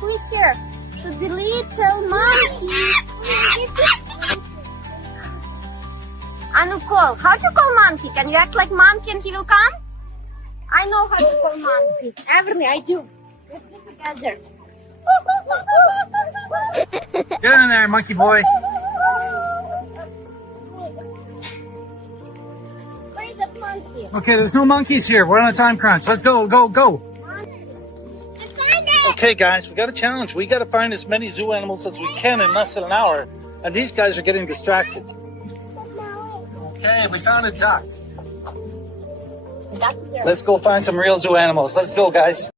Who is here? Should be little monkey. Anu call. How to call monkey? Can you act like monkey and he will come? I know how to call monkey. Everly, I do. Let's be together. Get in there, monkey boy. Where is that monkey? Okay, there's no monkeys here. We're on a time crunch. Let's go, go, go. Okay, guys, we got a challenge. We got to find as many zoo animals as we can in less than an hour. And these guys are getting distracted. Okay, we found a duck. Let's go find some real zoo animals. Let's go, guys.